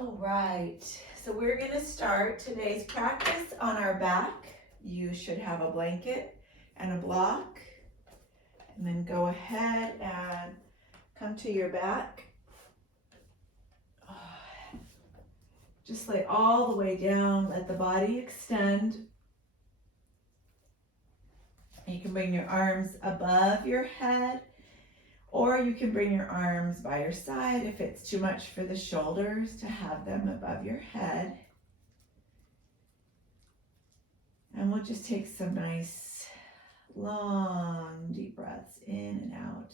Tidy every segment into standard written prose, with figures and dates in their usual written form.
All right, so we're going to start today's practice on our back. You should have a blanket and a block, and then go ahead and come to your back. Just lay all the way down, let the body extend. You can bring your arms above your head, or you can bring your arms by your side if it's too much for the shoulders to have them above your head. And we'll just take some nice, long, deep breaths in and out.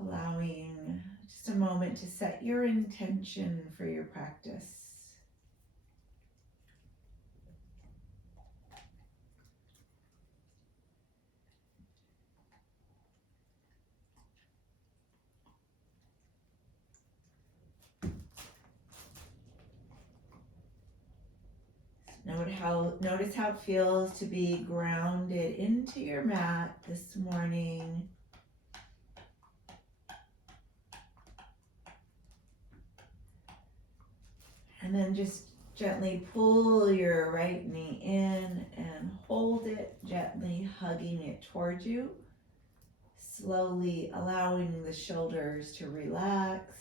Allowing just a moment to set your intention for your practice. Notice how it feels to be grounded into your mat this morning. And then just gently pull your right knee in and hold it, gently hugging it towards you. Slowly allowing the shoulders to relax.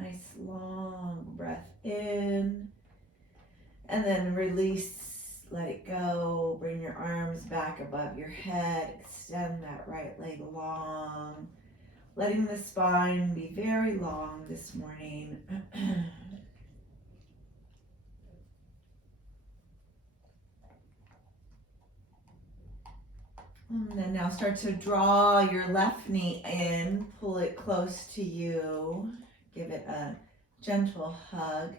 Nice long breath in, and then release, let it go. Bring your arms back above your head, extend that right leg long, letting the spine be very long this morning. And then now start to draw your left knee in, pull it close to you. Give it a gentle hug.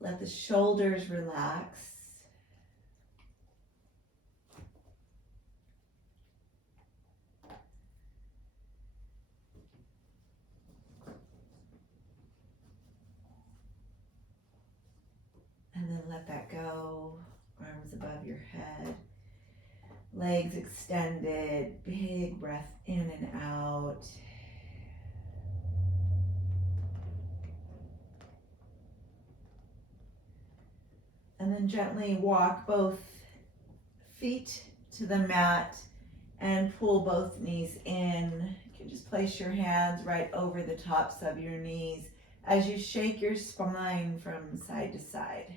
Let the shoulders relax. And then let that go. Arms above your head. Legs extended. Big breath in and out. And then gently walk both feet to the mat and pull both knees in. You can just place your hands right over the tops of your knees as you shake your spine from side to side.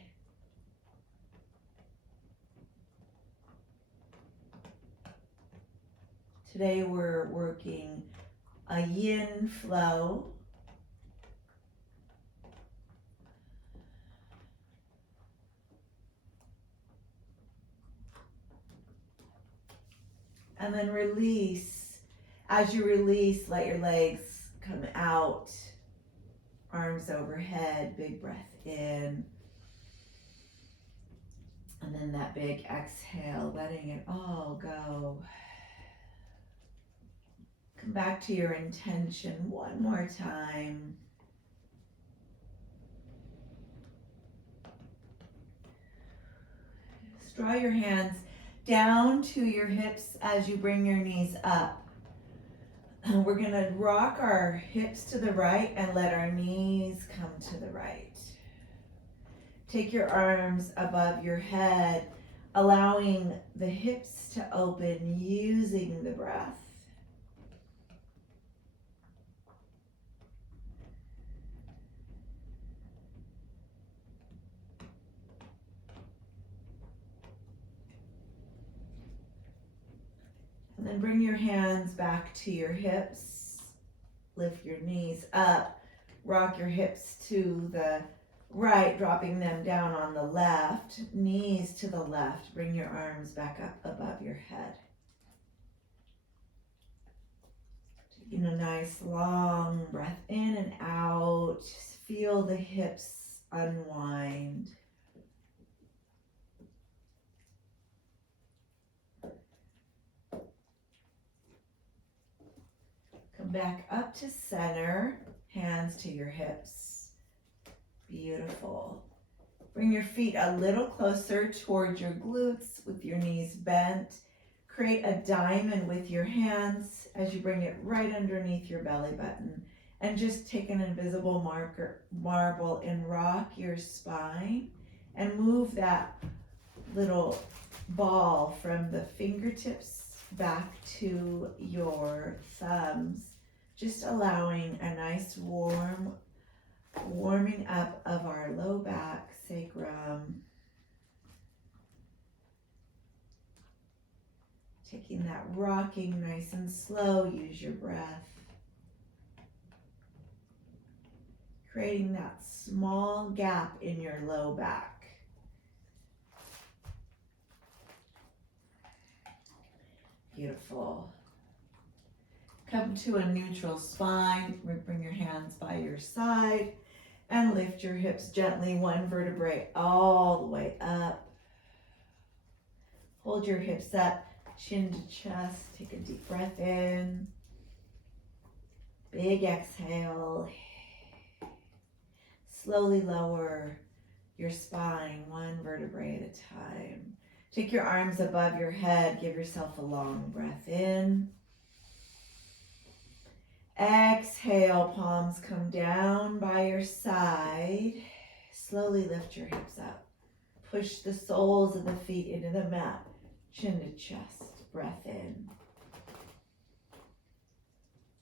Today we're working a yin flow. And then release. As you release, let your legs come out. Arms overhead, big breath in. And then that big exhale, letting it all go. Come back to your intention one more time. Just draw your hands down to your hips as you bring your knees up. And we're going to rock our hips to the right and let our knees come to the right. Take your arms above your head, allowing the hips to open using the breath. And then bring your hands back to your hips. Lift your knees up. Rock your hips to the right, dropping them down on the left. Knees to the left. Bring your arms back up above your head. Taking a nice long breath in and out. Just feel the hips unwind. back up to center, hands to your hips. Beautiful. Bring your feet a little closer towards your glutes with your knees bent. Create a diamond with your hands as you bring it right underneath your belly button. And just take an invisible marble and rock your spine and move that little ball from the fingertips back to your thumbs, just allowing a nice warming up of our low back, sacrum. Taking that rocking nice and slow, use your breath. Creating that small gap in your low back. Beautiful. Come to a neutral spine. Bring your hands by your side and lift your hips gently, one vertebrae all the way up. Hold your hips up, chin to chest. Take a deep breath in. Big exhale. Slowly lower your spine, one vertebrae at a time. Take your arms above your head. Give yourself a long breath in. Exhale, palms come down by your side. Slowly lift your hips up. Push the soles of the feet into the mat, chin to chest. Breath in.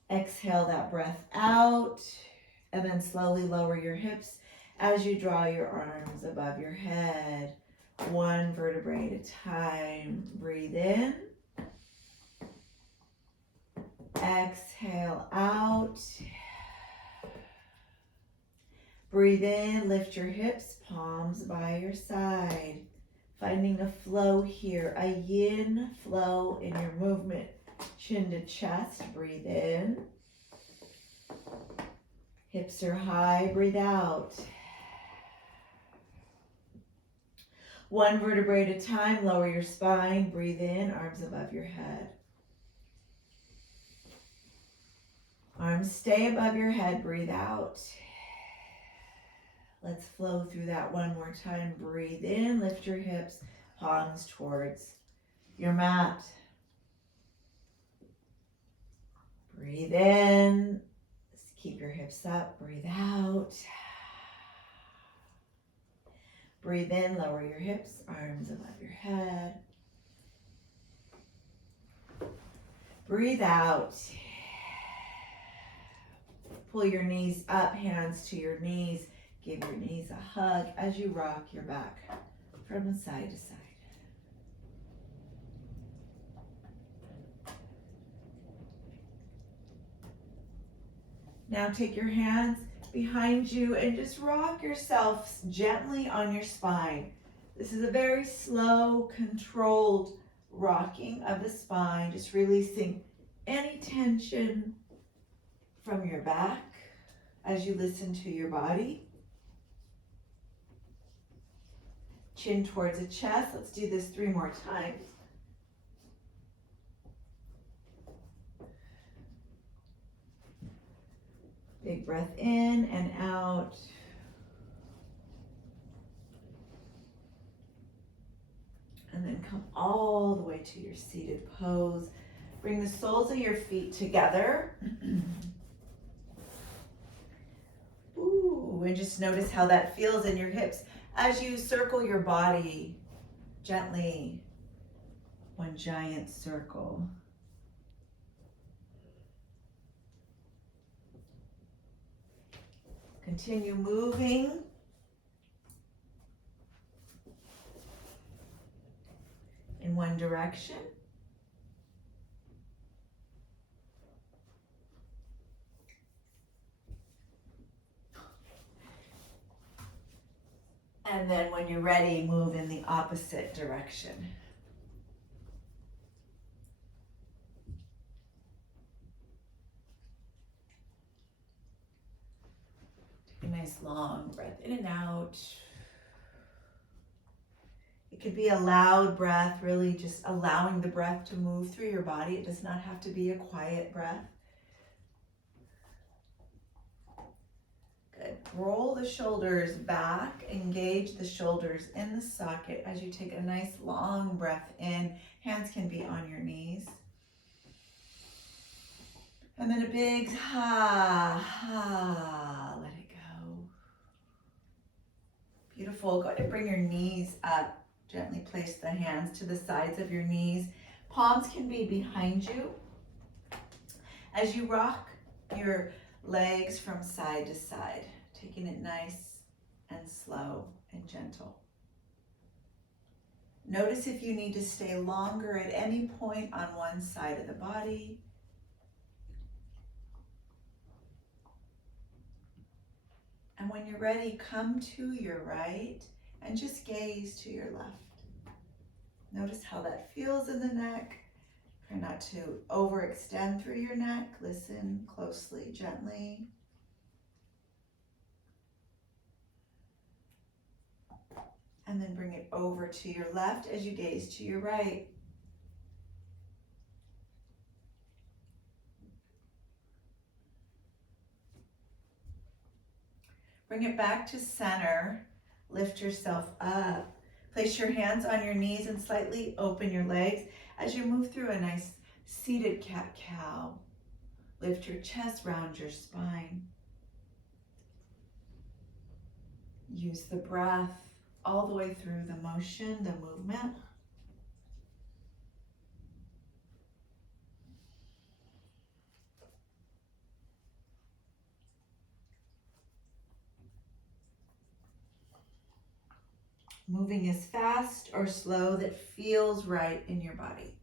Exhale that breath out. And then slowly lower your hips as you draw your arms above your head, one vertebrae at a time. Breathe in. Exhale out. Breathe in, lift your hips, palms by your side. Finding a flow here, a yin flow in your movement. Chin to chest, breathe in. Hips are high, breathe out. One vertebrae at a time, lower your spine, breathe in, arms above your head. Arms stay above your head, breathe out. Let's flow through that one more time. Breathe in, lift your hips, palms towards your mat. Breathe in, keep your hips up, breathe out. Breathe in, lower your hips, arms above your head. Breathe out. Pull your knees up, hands to your knees. Give your knees a hug as you rock your back from side to side. Now take your hands behind you and just rock yourself gently on your spine. This is a very slow, controlled rocking of the spine, just releasing any tension from your back as you listen to your body. Chin towards the chest. Let's do this 3 more times. Big breath in and out. And then come all the way to your seated pose. Bring the soles of your feet together. Ooh, and just notice how that feels in your hips as you circle your body gently. One giant circle. Continue moving. In one direction. And then when you're ready, move in the opposite direction. Take a nice long breath in and out. It could be a loud breath, really just allowing the breath to move through your body. It does not have to be a quiet breath. Good. Roll the shoulders back, engage the shoulders in the socket as you take a nice long breath in. Hands can be on your knees. And then a big let it go. Beautiful. Go ahead and bring your knees up. Gently place the hands to the sides of your knees. Palms can be behind you. As you rock your legs from side to side, taking it nice and slow and gentle. Notice if you need to stay longer at any point on one side of the body. And when you're ready, come to your right and just gaze to your left. Notice how that feels in the neck. Try not to overextend through your neck. Listen closely, gently. And then bring it over to your left as you gaze to your right. Bring it back to center. Lift yourself up. Place your hands on your knees and slightly open your legs as you move through a nice seated cat-cow. Lift your chest, round your spine. Use the breath all the way through the motion, the movement. Moving as fast or slow that feels right in your body.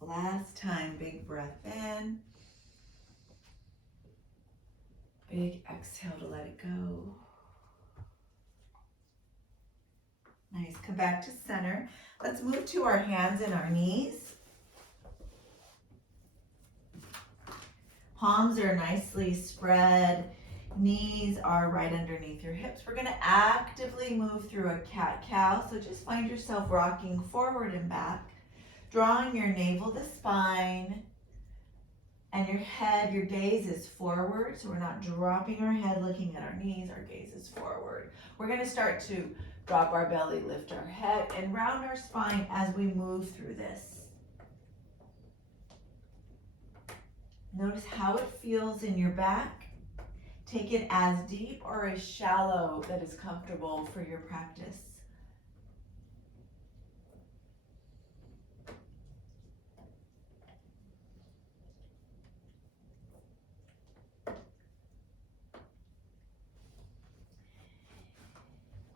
Last time, big breath in. Big exhale to let it go. Nice, come back to center. Let's move to our hands and our knees. Palms are nicely spread. Knees are right underneath your hips. We're gonna actively move through a cat-cow. So just find yourself rocking forward and back, drawing your navel to spine, and your head, your gaze is forward. So we're not dropping our head, looking at our knees. Our gaze is forward. We're gonna start to drop our belly, lift our head, and round our spine as we move through this. Notice how it feels in your back. Take it as deep or as shallow that is comfortable for your practice.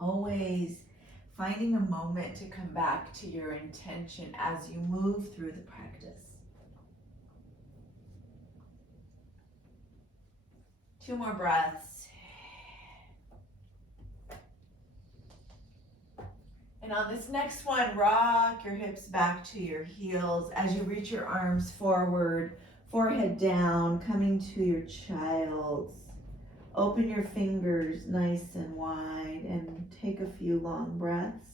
Always finding a moment to come back to your intention as you move through the practice. 2 more breaths. And on this next one, rock your hips back to your heels as you reach your arms forward, forehead down, coming to your child's. Open your fingers nice and wide and take a few long breaths.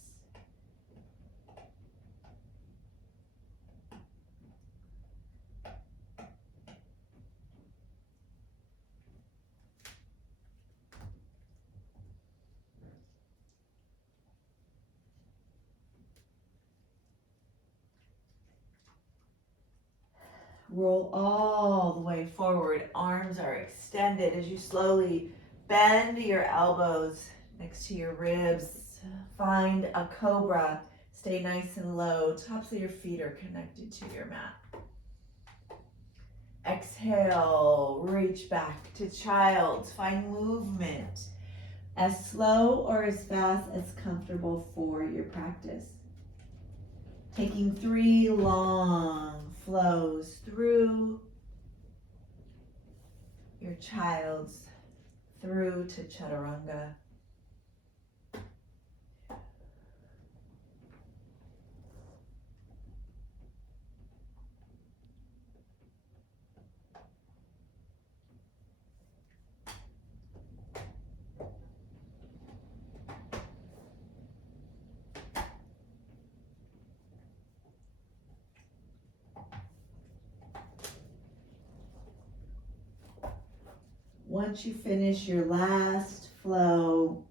Roll all the way forward. Arms are extended as you slowly bend your elbows next to your ribs. Find a cobra. Stay nice and low. Tops of your feet are connected to your mat. Exhale, reach back to child's. Find movement as slow or as fast as comfortable for your practice. Taking 3 long flows through your child's, through to chaturanga. Once you finish your last flow,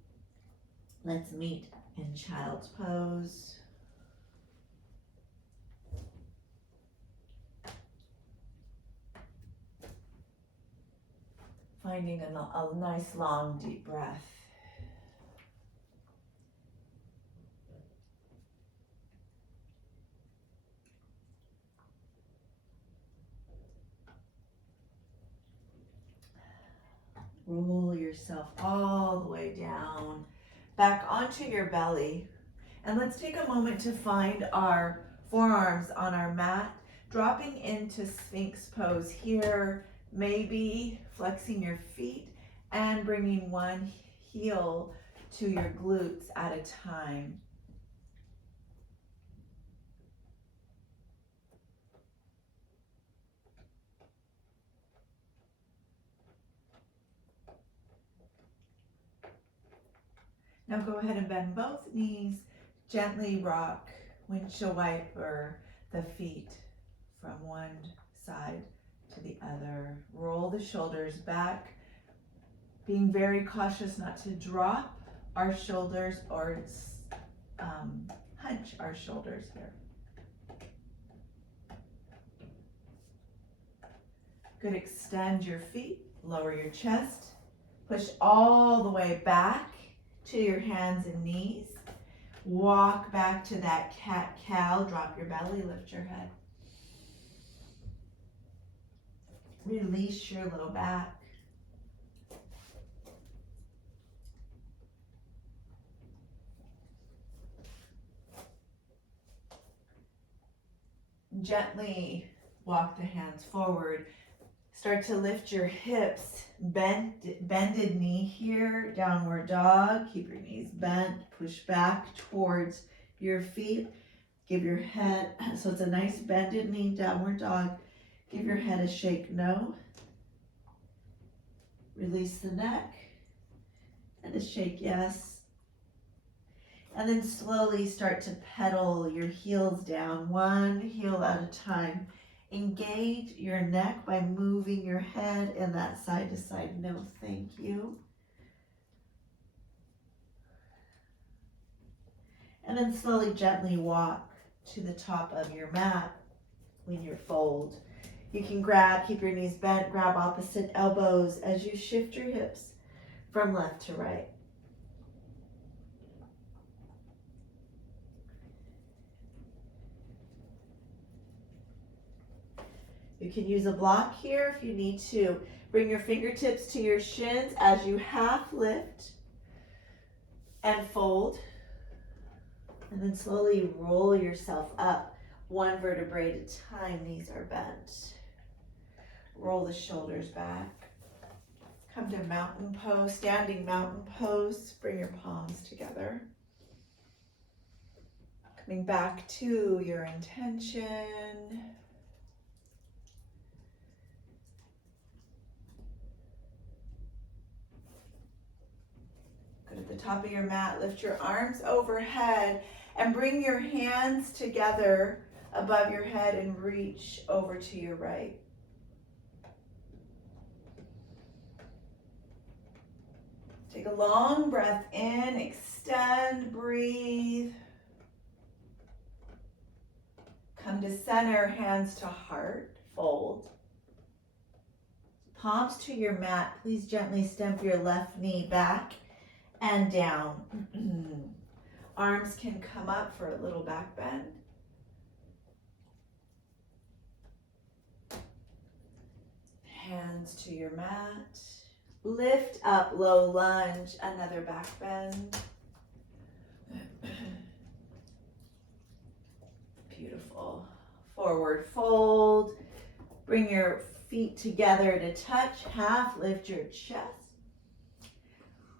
let's meet in child's pose. Finding a nice long deep breath. Roll yourself all the way down, back onto your belly. And let's take a moment to find our forearms on our mat, dropping into Sphinx pose here, maybe flexing your feet and bringing one heel to your glutes at a time. Now go ahead and bend both knees. Gently rock windshield wiper the feet from one side to the other. Roll the shoulders back, being very cautious not to drop our shoulders or hunch our shoulders here. Good, extend your feet, lower your chest, push all the way back to your hands and knees. Walk back to that cat-cow, drop your belly, lift your head. Release your low back. Gently walk the hands forward. Start to lift your hips, bended knee here, downward dog. Keep your knees bent, push back towards your feet. Give your head, so it's a nice bended knee, downward dog. Give your head a shake no. Release the neck and a shake yes. And then slowly start to pedal your heels down, one heel at a time. Engage your neck by moving your head in that side to side no thank you. And then slowly, gently walk to the top of your mat when you fold. You can keep your knees bent, grab opposite elbows as you shift your hips from left to right. You can use a block here if you need to. Bring your fingertips to your shins as you half lift and fold. And then slowly roll yourself up, one vertebrae at a time. Knees are bent. Roll the shoulders back. Come to mountain pose, standing mountain pose. Bring your palms together. Coming back to your intention. Good, at the top of your mat, lift your arms overhead and bring your hands together above your head and reach over to your right. Take a long breath in, extend, breathe. Come to center, hands to heart, fold. Palms to your mat. Please gently stemp your left knee back and down. Arms can come up for a little back bend. Hands to your mat. Lift up, low lunge, another back bend. Beautiful. Forward fold. Bring your feet together to touch. Half lift your chest.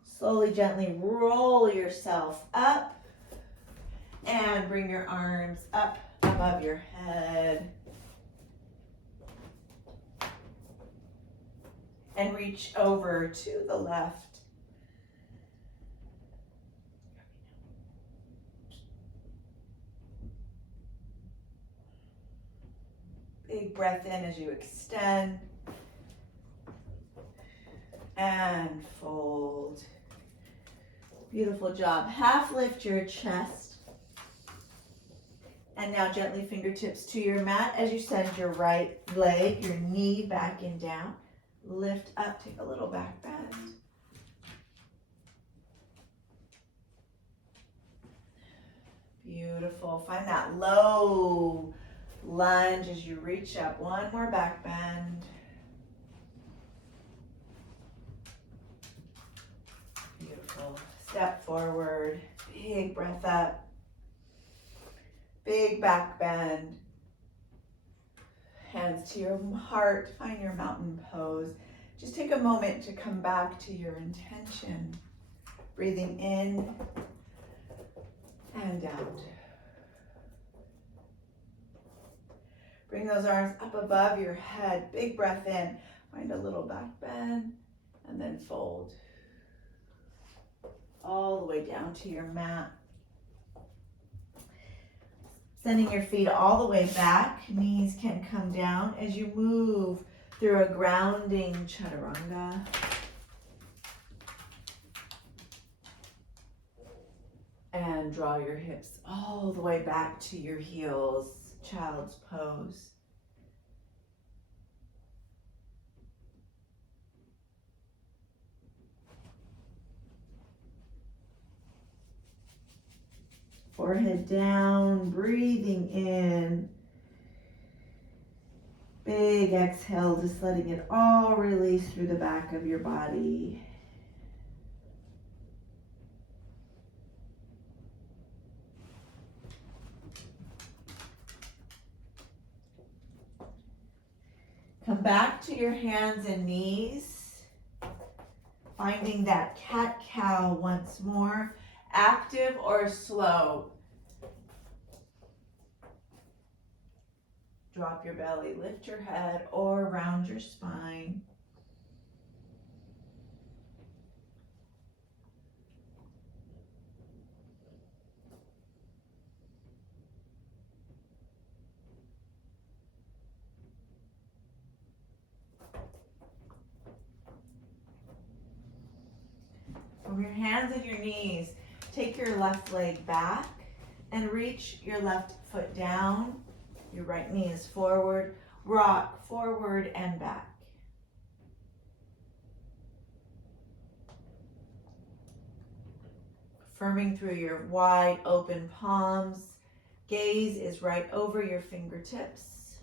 Slowly, gently roll yourself up and bring your arms up above your head. And reach over to the left. Big breath in as you extend. and fold. Beautiful job. Half lift your chest. And now gently fingertips to your mat as you send your right leg, your knee back and down. Lift up, take a little back bend. Beautiful. Find that low lunge as you reach up. One more back bend. Beautiful. Step forward. Big breath up. Big back bend. Hands to your heart. Find your mountain pose. Just take a moment to come back to your intention. Breathing in and out. Bring those arms up above your head. Big breath in. Find a little back bend and then fold. All the way down to your mat. Sending your feet all the way back. Knees can come down as you move through a grounding chaturanga. And draw your hips all the way back to your heels. Child's pose. Forehead down, breathing in. Big exhale, just letting it all release through the back of your body. Come back to your hands and knees. Finding that cat-cow once more. Active or slow. Drop your belly, lift your head or round your spine. From your hands and your knees, take your left leg back and reach your left foot down. Your right knee is forward. Rock forward and back. Affirming through your wide open palms. Gaze is right over your fingertips.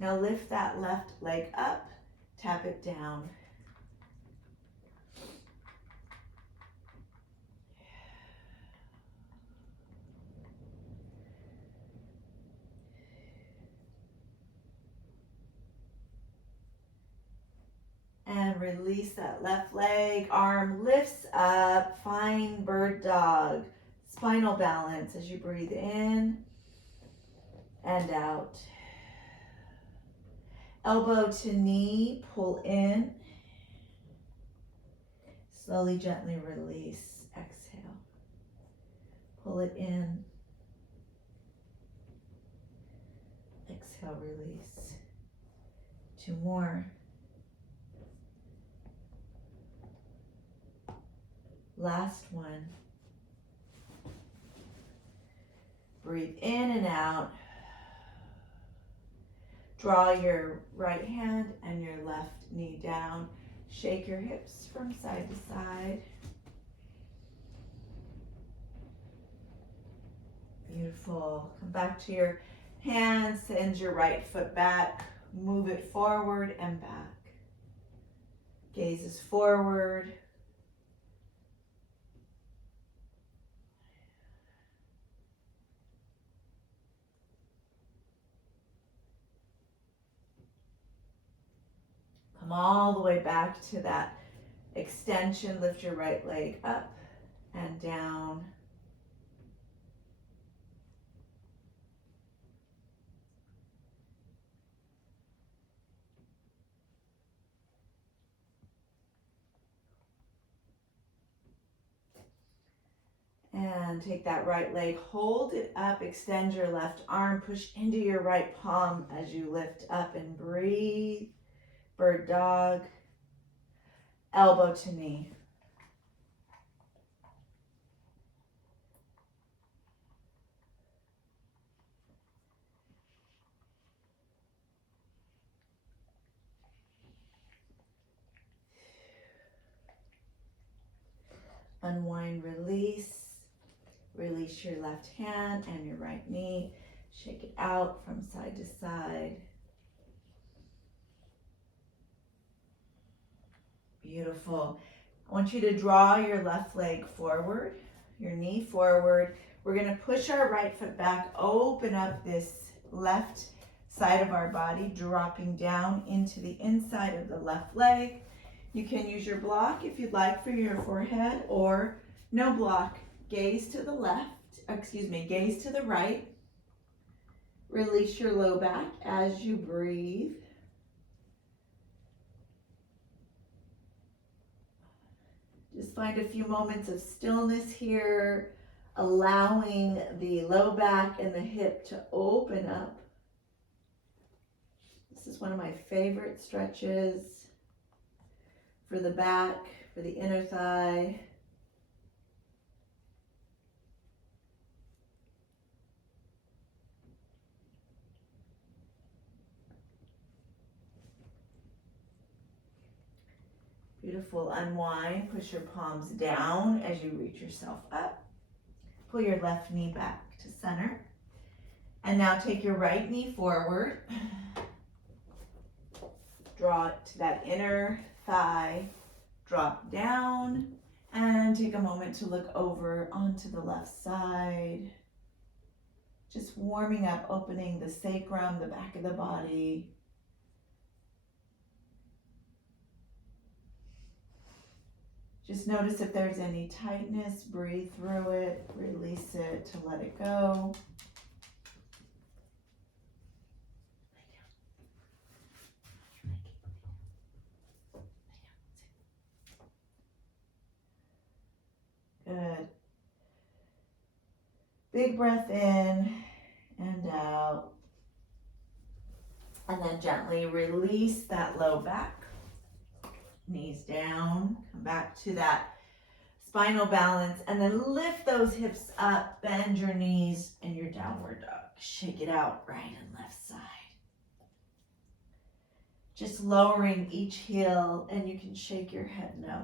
Now lift that left leg up, tap it down. And release that left leg, arm lifts up, find bird dog, spinal balance as you breathe in and out. Elbow to knee, pull in. Slowly, gently release, exhale. Pull it in. Exhale, release. 2 more. Last one. Breathe in and out. Draw your right hand and your left knee down. Shake your hips from side to side. Beautiful. Come back to your hands, send your right foot back. Move it forward and back. Gaze is forward. Come all the way back to that extension. Lift your right leg up and down. And take that right leg, hold it up, extend your left arm, push into your right palm as you lift up and breathe. Bird dog, elbow to knee. Unwind, release. Release your left hand and your right knee. Shake it out from side to side. Beautiful. I want you to draw your left leg forward, your knee forward. We're going to push our right foot back, open up this left side of our body, dropping down into the inside of the left leg. You can use your block if you'd like for your forehead, or no block. Gaze to the left, gaze to the right. Release your low back as you breathe. Just find a few moments of stillness here, allowing the low back and the hip to open up. This is one of my favorite stretches for the back, for the inner thigh. Beautiful. Unwind. Push your palms down as you reach yourself up. Pull your left knee back to center. And now take your right knee forward. Draw it to that inner thigh. Drop down. And take a moment to look over onto the left side. Just warming up, opening the sacrum, the back of the body. Just notice if there's any tightness, breathe through it, release it to let it go. Good. Big breath in and out. And then gently release that low back. Knees down, come back to that spinal balance, and then lift those hips up, bend your knees, and your downward dog. Shake it out, right and left side. Just lowering each heel, and you can shake your head no.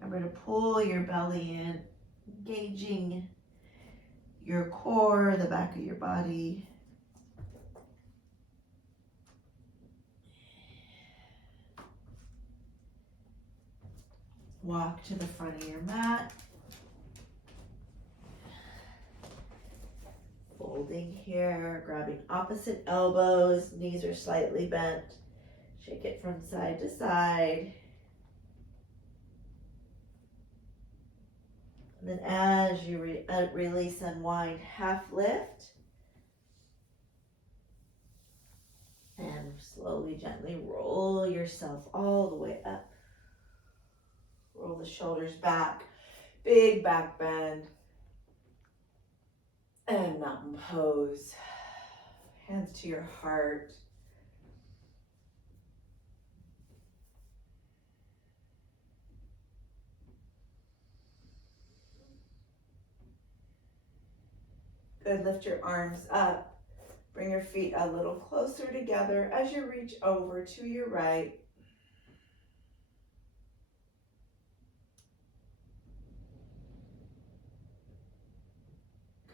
Remember to pull your belly in, engaging your core, the back of your body. Walk to the front of your mat. Folding here, grabbing opposite elbows, knees are slightly bent. Shake it from side to side. And then as you release, unwind, half lift. And slowly, gently roll yourself all the way up. Roll the shoulders back, big back bend. And mountain pose. Hands to your heart. Good, lift your arms up. Bring your feet a little closer together as you reach over to your right.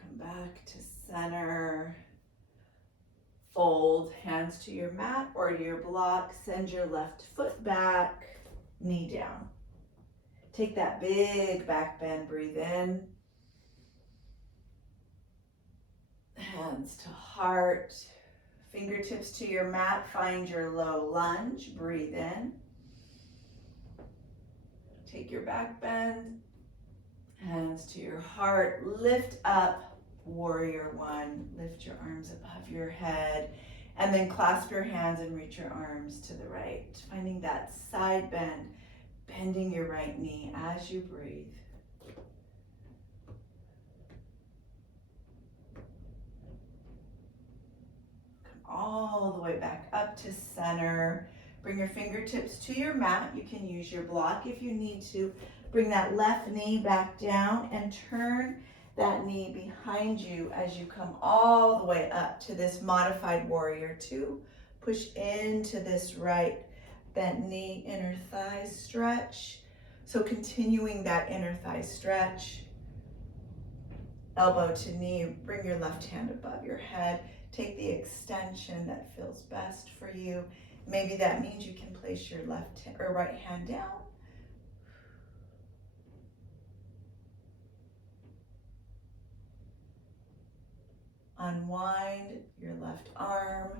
Come back to center. Fold, hands to your mat or to your block. Send your left foot back, knee down. Take that big back bend, breathe in. Hands to heart, fingertips to your mat, find your low lunge, breathe in. Take your back bend, hands to your heart, lift up, warrior one, lift your arms above your head, and then clasp your hands and reach your arms to the right, finding that side bend, bending your right knee as you breathe. all the way back up to center. Bring your fingertips to your mat. You can use your block if you need to. Bring that left knee back down and turn that knee behind you as you come all the way up to this modified warrior two. Push into this right bent knee, inner thigh stretch. So continuing that inner thigh stretch. Elbow to knee, bring your left hand above your head. Take the extension that feels best for you. Maybe that means you can place your left or right hand down. Unwind your left arm.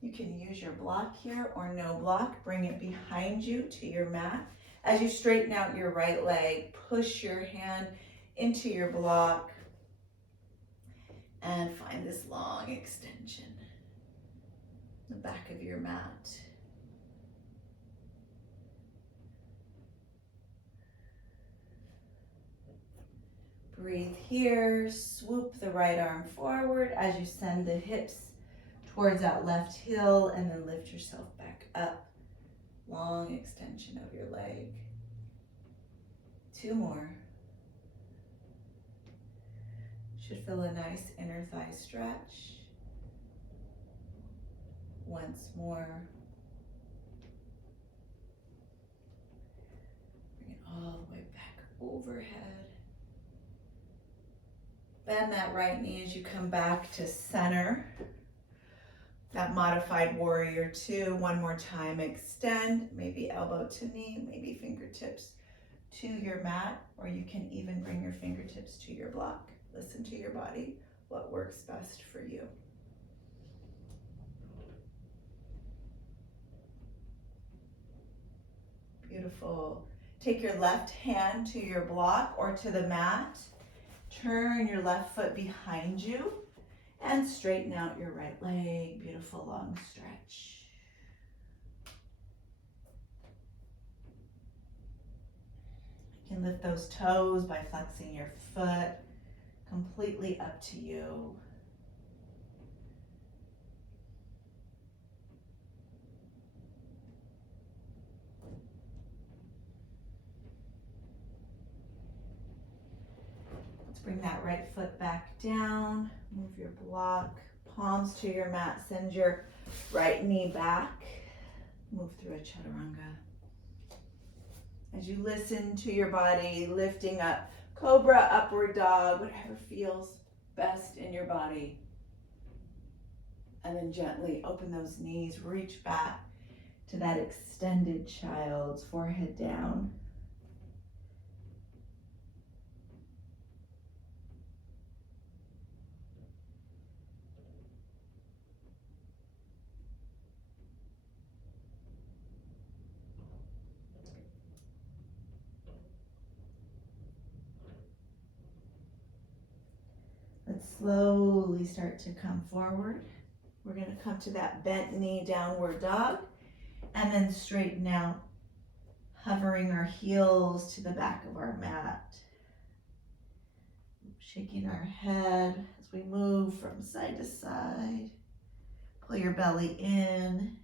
You can use your block here or no block. Bring it behind you to your mat. As you straighten out your right leg, push your hand into your block and find this long extension. The back of your mat. Breathe here, swoop the right arm forward as you send the hips towards that left heel and then lift yourself back up. Long extension of your leg. 2 more. Should feel a nice inner thigh stretch. Once more. Bring it all the way back overhead. Bend that right knee as you come back to center. That modified warrior two. One more time, extend, maybe elbow to knee, maybe fingertips to your mat, or you can even bring your fingertips to your block. Listen to your body, what works best for you. Beautiful. Take your left hand to your block or to the mat. Turn your left foot behind you and straighten out your right leg. Beautiful long stretch. You can lift those toes by flexing your foot. Completely up to you. Bring that right foot back down, move your block, palms to your mat, send your right knee back, move through a chaturanga. As you listen to your body, lifting up, cobra, upward dog, whatever feels best in your body. And then gently open those knees, reach back to that extended child's forehead down. Let's slowly start to come forward. We're going to come to that bent knee, downward dog, and then straighten out, hovering our heels to the back of our mat. Shaking our head as we move from side to side. Pull your belly in.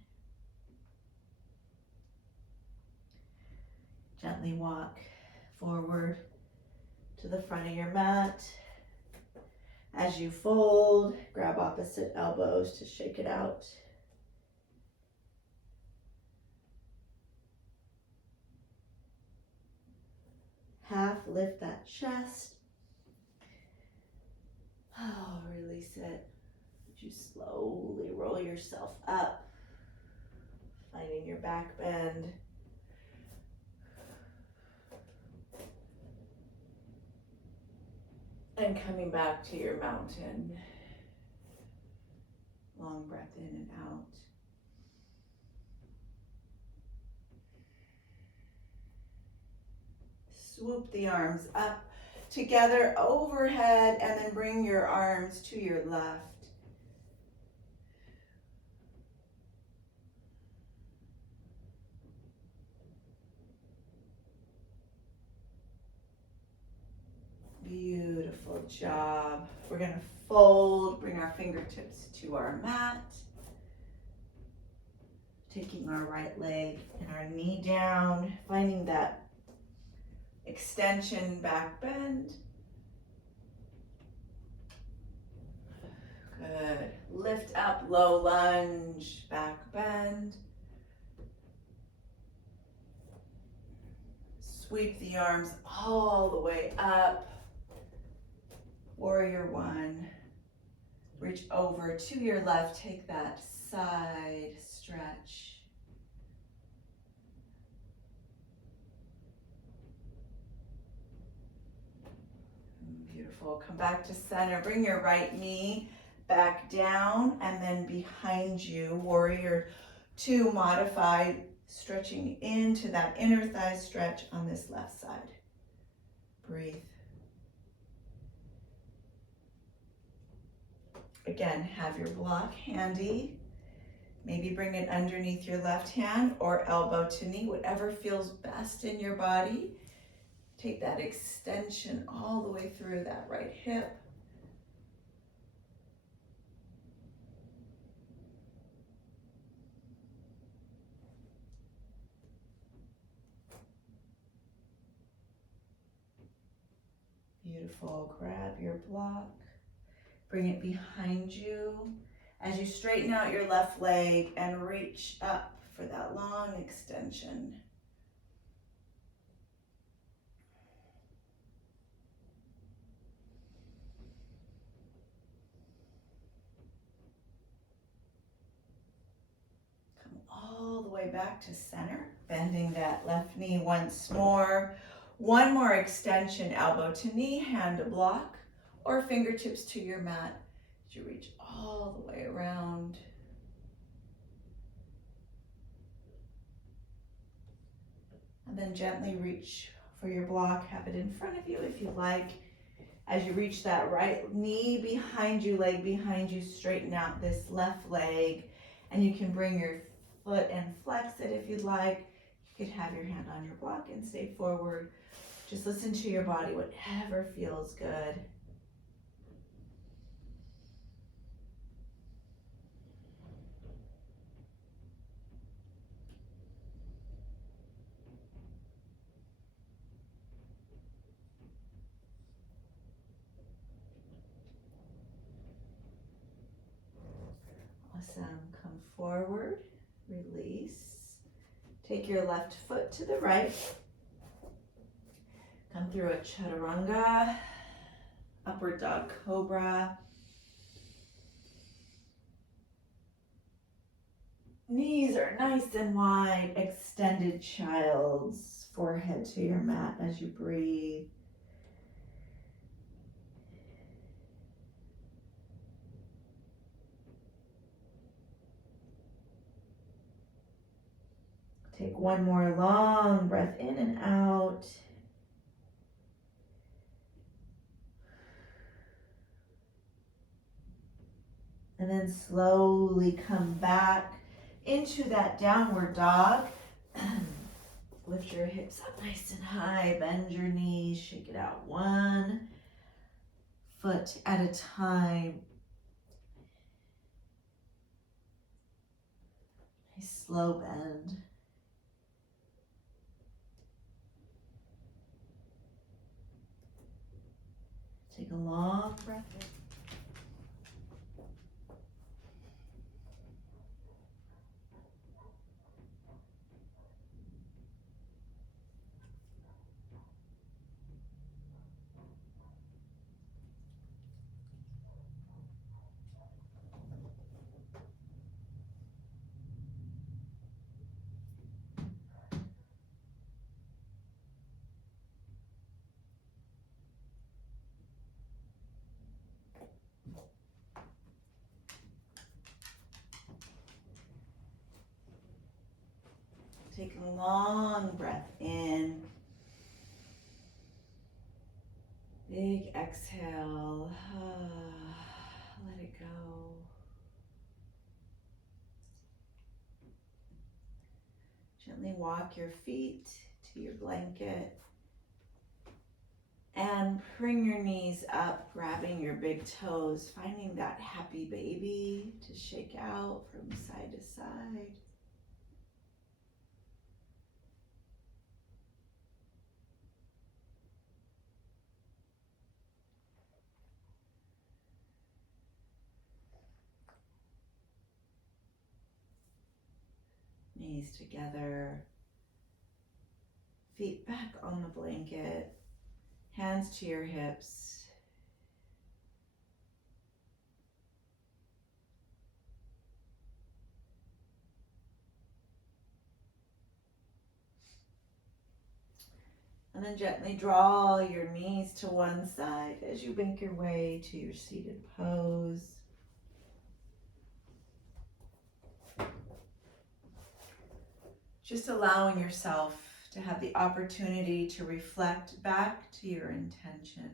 Gently walk forward to the front of your mat. As you fold, grab opposite elbows to shake it out. Half lift that chest. Oh, release it. You slowly roll yourself up, finding your back bend. And coming back to your mountain. Long breath in and out. Swoop the arms up together overhead and then bring your arms to your left. Beautiful job. We're going to fold, bring our fingertips to our mat. Taking our right leg and our knee down, finding that extension, back bend. Good. Lift up, low lunge, back bend. Sweep the arms all the way up. Warrior one. Reach over to your left, take that side stretch. Beautiful. Come back to center. Bring your right knee back down and then behind you. Warrior two, modified, stretching into that inner thigh stretch on this left side. Breathe. Again, have your block handy. Maybe bring it underneath your left hand or elbow to knee, whatever feels best in your body. Take that extension all the way through that right hip. Beautiful. Grab your block. Bring it behind you as you straighten out your left leg and reach up for that long extension. Come all the way back to center, bending that left knee once more. One more extension, elbow to knee, hand to block, or fingertips to your mat as you reach all the way around. And then gently reach for your block, have it in front of you if you like. As you reach that right knee behind you, leg behind you, straighten out this left leg, and you can bring your foot and flex it if you'd like. You could have your hand on your block and stay forward. Just listen to your body, whatever feels good. Awesome. Come forward, release. Take your left foot to the right. Come through a chaturanga, upward dog cobra. Knees are nice and wide, extended child's forehead to your mat as you breathe. Take one more long breath in and out. And then slowly come back into that downward dog. Lift your hips up nice and high, bend your knees, shake it out one foot at a time. Nice slow bend. Take a long breath in. Take a long breath in. Big exhale. Let it go. Gently walk your feet to your blanket. And bring your knees up, grabbing your big toes, finding that happy baby to shake out from side to side. Knees together. Feet back on the blanket. Hands to your hips. And then gently draw your knees to one side as you make your way to your seated pose. Just allowing yourself to have the opportunity to reflect back to your intention.